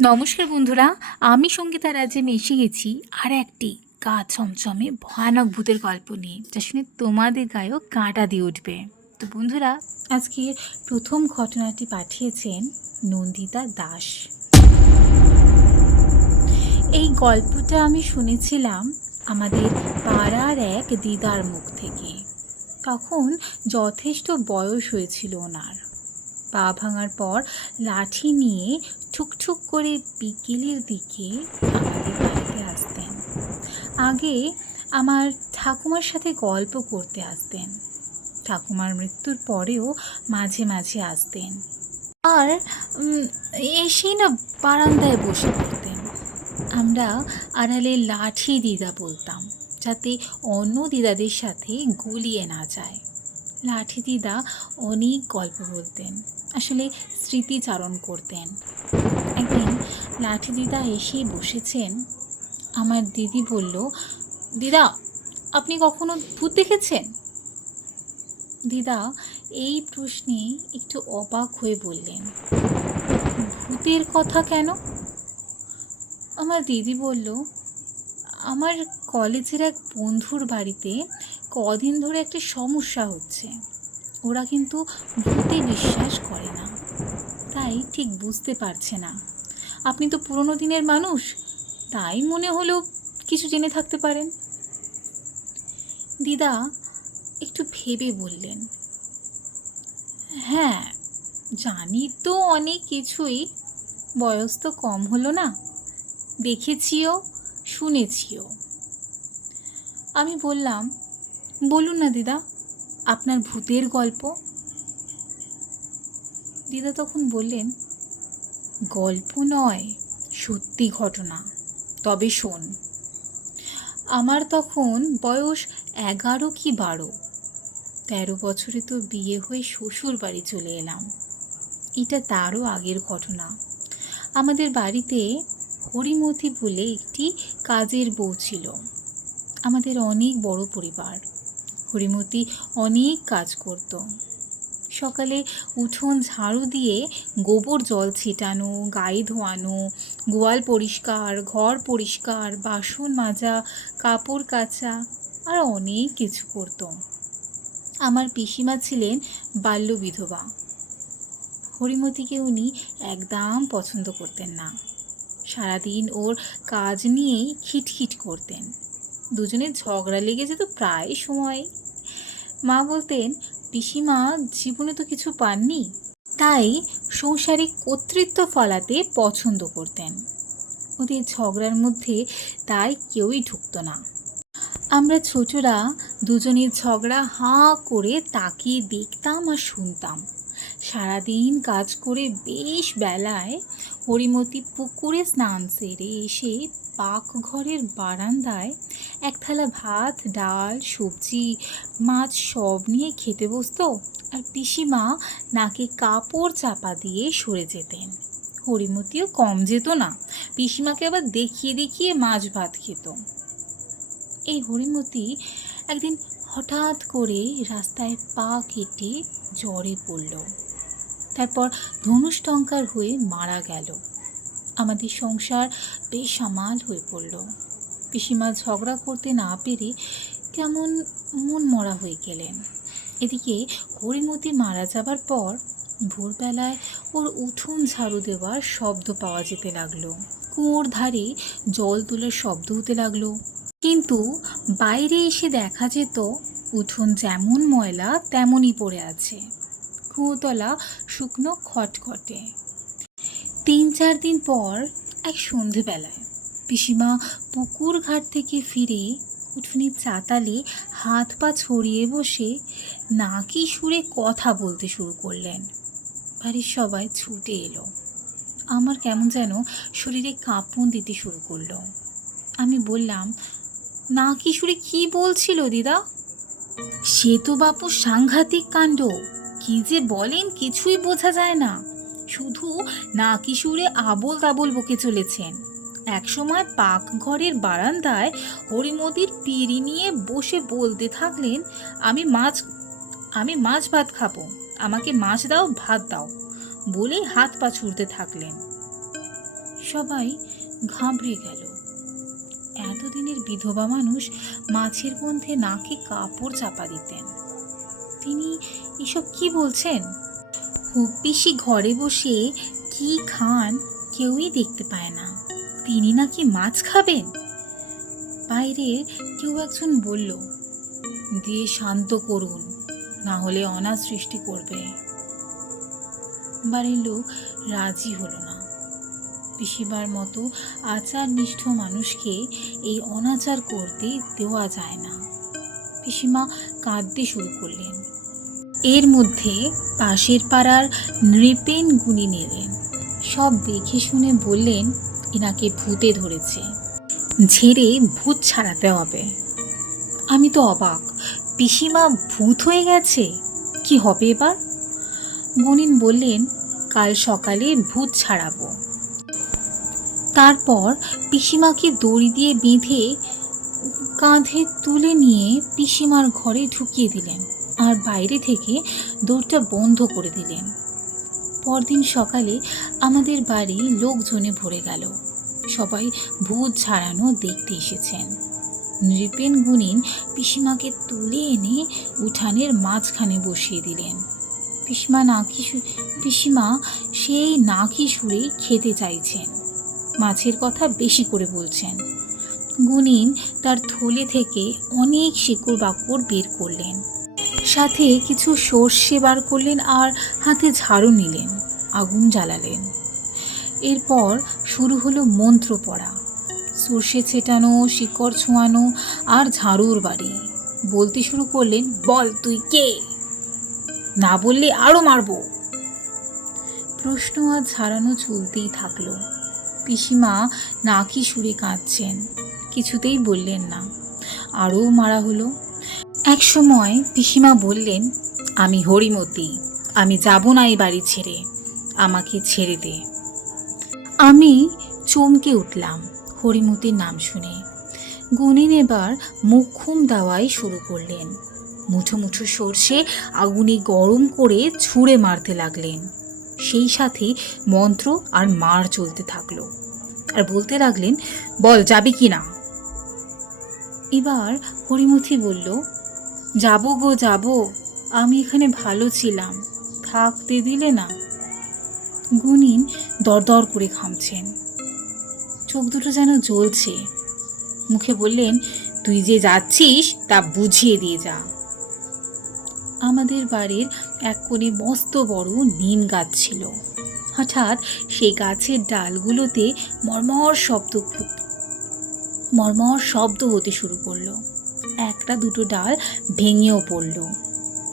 নমস্কার বন্ধুরা, আমি সঙ্গীতা রাজ্যে এসে গেছি আর একটি গা চমচমে ভয়ানক ভূতের গল্প নিয়ে, যা শুনে তোমাদের গায়েও কাঁটা দিয়ে উঠবে। তো বন্ধুরা, আজকে প্রথম ঘটনাটি পাঠিয়েছেন নন্দিতা দাস। এই গল্পটা আমি শুনেছিলাম আমাদের পাড়ার এক দিদার মুখ থেকে। তখন যথেষ্ট বয়স হয়েছিল ওনার। পা ভাঙার পর লাঠি নিয়ে ঠুকঠুক করে বিকেলের দিকে আমাদের বাড়িতে আসতেন। আগে আমার ঠাকুমার সাথে গল্প করতে আসতেন। ঠাকুমার মৃত্যুর পরেও মাঝে মাঝে আসতেন। আর এসেই না বারান্দায় বসে পড়তেন। আমরা আড়ালে লাঠি দিদা বলতাম, যাতে অন্য দিদাদের সাথে গুলিয়ে না যায়। লাঠি দিদা অনেক গল্প বলতেন। আসলে স্মৃতিচারণ করতেন। একদিন লাঠি দিদা এসেই বসেছেন। আমার দিদি বলল, দিদা, আপনি কখনো ভূত দেখেছেন? দিদা এই প্রশ্নে একটু অবাক হয়ে বললেন, ভূতের কথা কেন? আমার দিদি বলল, আমার কলেজের এক বন্ধুর বাড়িতে কদিন ধরে একটা সমস্যা হচ্ছে। ওরা কিন্তু ভূতে বিশ্বাস করে না। তাই ঠিক বুঝতে পারছে না। আপনি তো পুরনো দিনের মানুষ, তাই মনে হলো কিছু জেনে থাকতে পারেন। দিদা একটু ভেবে বললেন হ্যাঁ জানি তো অনেক কিছুই, বয়স তো কম হলো না। দেখেছিও, শুনেছিও। আমি বললাম, বলুন না দিদা, আপনার ভূতের গল্প। দিদা তখন বললেন, গল্প নয়, সত্যি ঘটনা। তবে শোন, আমার তখন বয়স এগারো কি বারো। তেরো বছরে তো বিয়ে হয়ে শ্বশুর বাড়ি চলে এলাম। এটা তারও আগের ঘটনা। আমাদের বাড়িতে হরিমতি বলে একটি কাজের বউ ছিল। আমাদের অনেক বড় পরিবার। হরিমতি অনেক কাজ করত। সকালে উঠোন ঝাড়ু দিয়ে গোবর জল ছিটানো, গায়ে ধোয়ানো, গোয়াল পরিষ্কার, ঘর পরিষ্কার, বাসন মাজা, কাপড় কাচা আর অনেক কিছু করত। আমার পিসিমা ছিলেন বাল্য বিধবা। হরিমতিকে উনি একদম পছন্দ করতেন না। সারাদিন ওর কাজ নিয়েই খিটখিট করতেন। দুজনের ঝগড়া লেগে যেত প্রায় সময়। মা বলতেন পিসিমা জীবনে তো কিছু পাননি, তাই সংসারিক কর্তৃত্ব ফলাতে পছন্দ করতেন। ওদের ঝগড়ার মধ্যে তাই কেউই ঢুকতো না। আমরা ছোটরা দুজনের ঝগড়া হাঁ করে তাকিয়ে দেখতাম আর শুনতাম। সারাদিন কাজ করে বেশ বেলায় হরিমতি পুকুরে স্নান সেরে এসে পাকঘরের বারান্দায় এক থালা ভাত, ডাল, সবজি, মাছ সব নিয়ে খেতে বসতো আর পিসিমা নাকে কাপড় চাপা দিয়ে সরে যেতেন। হরিমতিও কম যেত না, পিসিমাকে আবার দেখিয়ে দেখিয়ে মাছ ভাত খেত। এই হরিমতি একদিন হঠাৎ করে রাস্তায় পা কেটে জ্বরে পড়ল। তারপর ধনুষ্টঙ্কার হয়ে মারা গেল। আমাদের সংসার বেসামাল হয়ে পড়ল। পিসিমা ঝগড়া করতে না পেরে কেমন মন মরা হয়ে গেলেন। এদিকে হরিমতি মারা যাবার পর ভোরবেলায় ওর উঠোন ঝাড়ু দেওয়ার শব্দ পাওয়া যেতে লাগল। কুয়োর ধারে জল তোলার শব্দ হতে লাগল। কিন্তু বাইরে এসে দেখা যেত, উঠোন যেমন ময়লা তেমনই পড়ে আছে। কুয়োতলা শুকনো খটখটে। তিন চার দিন পর এক সন্ধেবেলায়। পিসিমা পুকুর ঘাট থেকে ফিরে উঠোনের চাতালে হাত পা ছড়িয়ে বসে নাকি সুরে কথা বলতে শুরু করলেন। বাড়ির সবাই ছুটে এলো। আমার কেমন যেন শরীরে কাঁপন দিতে শুরু করল। আমি বললাম না কি সুরে কি বলছিল দিদা? সে তো বাপু সাংঘাতিক কাণ্ড। কি যে বলেন কিছুই বোঝা যায় না। শুধু না কিশোরে আবল তাবল বকে চলেছেন। একসময় পাকঘরের বারান্দায় হরিমতির পিড়ি নিয়ে বসে বলতে থাকলেন, আমি মাছ আমি মাছ ভাত খাব, আমাকে মাছ দাও, ভাত দাও। বলেই হাত পা ছুড়তে থাকলেন। সবাই ঘাবড়ে গেল। এতদিনের বিধবা মানুষ মাছের গন্ধে নাকে কাপড় চাপা দিতেন। তিনি এসব কি বলছেন? পিসি ঘরে বসে কি খান কেউই দেখতে পায় না। তিনি নাকি মাছ খাবেন? বাইরে কেউ একজন বলল, দিয়ে শান্ত করুন, না হলে অনাথ সৃষ্টি করবে। বাড়ির লোক রাজি হলো না। পিসিবার মতো আচার নিষ্ঠ মানুষকে এই অনাচার করতে দেওয়া যায় না। পিসিমা কাঁদতে শুরু করলেন। এর মধ্যে পাশের পাড়ার নৃপেন গুনি নিলেন সব দেখে শুনে বললেন, এনাকে ভূতে ধরেছে। ঝেড়ে ভূত ছাড়াতে হবে। আমি তো অবাক, পিসিমা ভূত হয়ে গেছে? কি হবে এবার? গুনিন বললেন, কাল সকালে ভূত ছাড়াবো। তারপর পিসিমাকে দড়ি দিয়ে বেঁধে কাঁধে তুলে নিয়ে পিসিমার ঘরে ঢুকিয়ে দিলেন। আর বাইরে থেকে দৌড়টা বন্ধ করে দিলেন। পরদিন সকালে আমাদের বাড়ি লোকজনে ভরে গেল। সবাই ভূত ছাড়ানো দেখতে এসেছেন। নৃপেন গুনিন পিসিমাকে তুলে এনে উঠানের মাঝখানে বসিয়ে দিলেন। পিসিমা নাকি পিসিমা সেই নাকি সুরে খেতে চাইছেন। মাছের কথা বেশি করে বলছেন। গুনিন তার থলে থেকে অনেক শিকড় বাকড় বের করলেন। সাথে কিছু সর্ষে বার করলেন আর হাতে ঝাড়ু নিলেন, আগুন জ্বালালেন। এরপর শুরু হলো মন্ত্র পড়া। সর্ষে ছেটানো, শিকড় ছোঁয়ানো আর ঝাড়ুর বাড়ি। বলতে শুরু করলেন, বল, তুই কে? না বললে আরও মারবো। প্রশ্ন আর ঝাড়ানো চলতেই থাকল। পিসিমা নাকি সুরে কাঁদছেন, কিছুতেই বললেন না। আরও মারা হলো। এক সময় পিসিমা বললেন, আমি হরিমতি, আমি যাব না এই বাড়ি ছেড়ে, আমাকে ছেড়ে দে। আমি চমকে উঠলাম হরিমতির নাম শুনে। গুনিন এবার মুখুম দেওয়াই শুরু করলেন। মুঠো মুঠো সর্ষে আগুনে গরম করে ছুঁড়ে মারতে লাগলেন। সেই সাথে মন্ত্র আর মার চলতে থাকল। আর বলতে লাগলেন, বল, যাবি কি না? এবার হরিমথি বলল যাব গো, যাব। আমি এখানে ভালো ছিলাম। থাকতে দিলে না। গুনিন দরদর করে খামছেন। চোখ দুটো যেন জ্বলছে। মুখে বললেন, তুই যে যাচ্ছিস, তা বুঝিয়ে দিয়ে যা। আমাদের বাড়ির এক কোণে মস্ত বড় নিম গাছ ছিল। হঠাৎ সেই গাছের ডালগুলোতে মর্মর শব্দ মর্মর শব্দ হতে শুরু করল। একটা দুটো ডাল ভেঙেও পড়ল।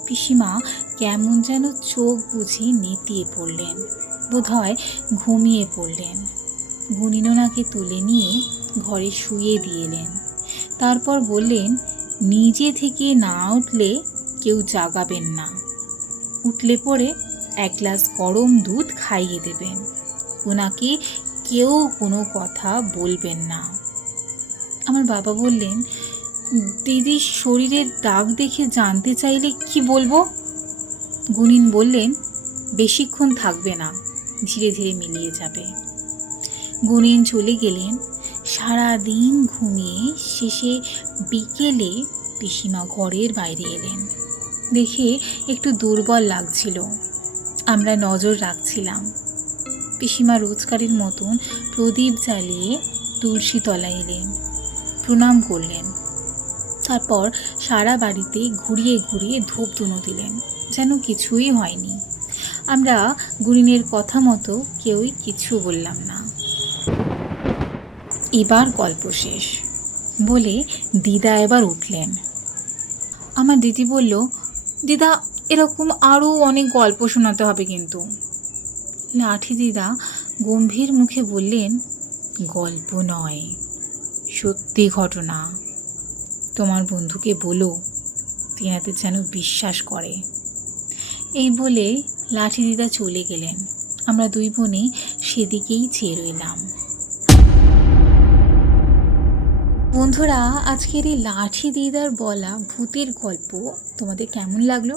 পিসিমা কেমন যেন চোখ বুঝে নেতিয়ে পড়লেন, বোধহয় ঘুমিয়ে পড়লেন। গুনিনোনাকে তুলে নিয়ে ঘরে শুয়ে দিয়েলেন তারপর বললেন, নিজে থেকে না উঠলে কেউ জাগাবেন না। উঠলে পরে এক গ্লাস গরম দুধ খাইয়ে দেবেন। ওনাকে কেউ কোনো কথা বলবেন না। আমার বাবা বললেন দিদির শরীরের দাগ দেখে জানতে চাইলে কি বলব? গুনিন বললেন, বেশিক্ষণ থাকবে না, ধীরে ধীরে মিলিয়ে যাবে। গুনিন চলে গেলেন সারা দিন ঘুমিয়ে শেষে বিকেলে পিসিমা ঘরের বাইরে এলেন। দেখে একটু দুর্বল লাগছিল, আমরা নজর রাখছিলাম। পিসিমা রোজকারের মতন প্রদীপ জ্বালিয়ে তুলসী তলায় এলেন, প্রণাম করলেন। তারপর সারা বাড়িতে ঘুরিয়ে ঘুরিয়ে ধূপ ধুনো দিলেন, যেন কিছুই হয়নি। আমরা গুরিনের কথা মতো কেউই কিছু বললাম না। এবার গল্প শেষ। বলে দিদা এবার উঠলেন। আমার দিদি বলল, দিদা, এরকম আরও অনেক গল্প শোনাতে হবে কিন্তু। লাঠি দিদা গম্ভীর মুখে বললেন, গল্প নয়, সত্যি ঘটনা। তোমার বন্ধুকে বলো, তিনাতে যেন বিশ্বাস করে। এই বলে লাঠি দিদা চলে গেলেন। আমরা দুই বোনে সেদিকেই চেয়ে রইলাম। বন্ধুরা, আজকের এই লাঠি দিদার বলা ভূতের গল্প তোমাদের কেমন লাগল?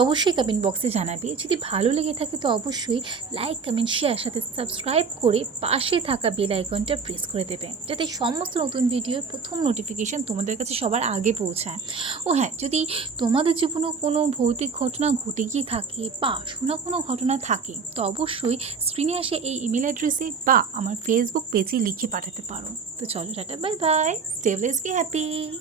অবশ্যই কমেন্ট বক্সে জানাবে। যদি ভালো লেগে থাকে তো অবশ্যই লাইক কমেন্ট শেয়ার সাথে সাবস্ক্রাইব করে পাশে থাকা বেল আইকনটা প্রেস করে দেবে, যাতে সমস্ত নতুন ভিডিওর প্রথম নোটিফিকেশান তোমাদের কাছে সবার আগে পৌঁছায়। ও হ্যাঁ যদি তোমাদের জীবনেও কোনো ভৌতিক ঘটনা ঘটে গিয়ে থাকে বা শোনা কোনো ঘটনা থাকে, তো অবশ্যই স্ক্রিনে আসে এই ইমেল অ্যাড্রেসে বা আমার ফেসবুক পেজে লিখে পাঠাতে পারো। তো চলো tata bye bye Stay blessed, be happy.